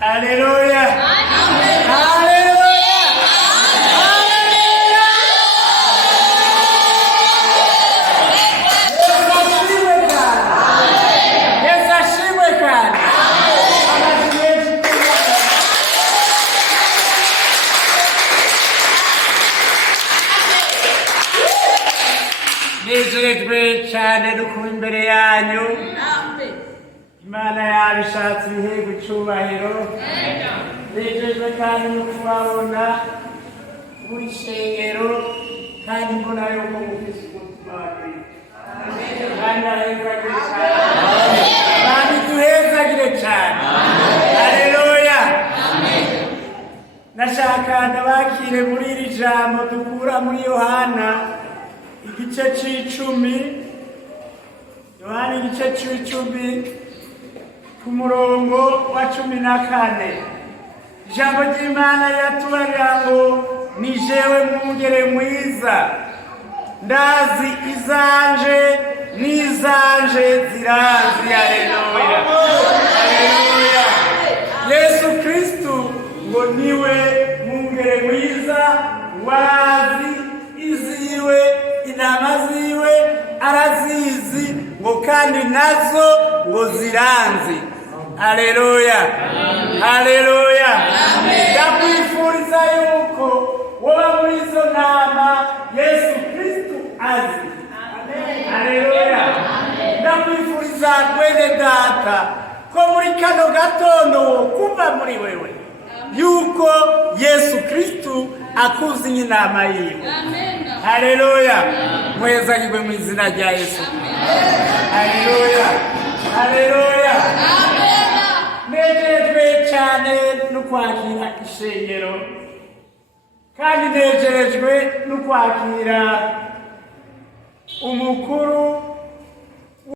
Haleluya. Nezerejwe cyane no kuba imbere yanyu. Imana yabishatse ibihego icyubahiro. Nezerejwe kandi no kubabona muri shengero kandi mbona yuko mufise umutima wa Kristo. Kandi ahezagire cyane. Kandi duhezagire cyane. Haleluya. Nashaka ndabakire muri iri jambo dukura muri Yohana igice c'icumi. Yohana igice c'icumi ku murongo wa 14. Ijambo ry'Imana riratubarira ngo ni jewe mwungere mwiza, ndazi izanje n'izanje zirazi. Haleluya. Haleluya. Yesu Kristu ngo niwe mwungere mwiza, wazi iziwe, intama ziwe arazizi, ngo kandi nazo ngo ziranzi. Haleluya. Haleluya. Ndakwifuriza yuko woba muri izo ntama Yesu Kristu azi. Haleluya. Ndakwifuriza kwene data ko muri kano gatondo kuva muri wewe yuko Yesu Kristu akuzi nk'intama yiwe. Haleluya. Mwezagirwe mu izina rya Yesu. Haleluya. Haleluya. Nejejwe cyane no kwakira ishengero, kandi nejerejwe no kwakira umukuru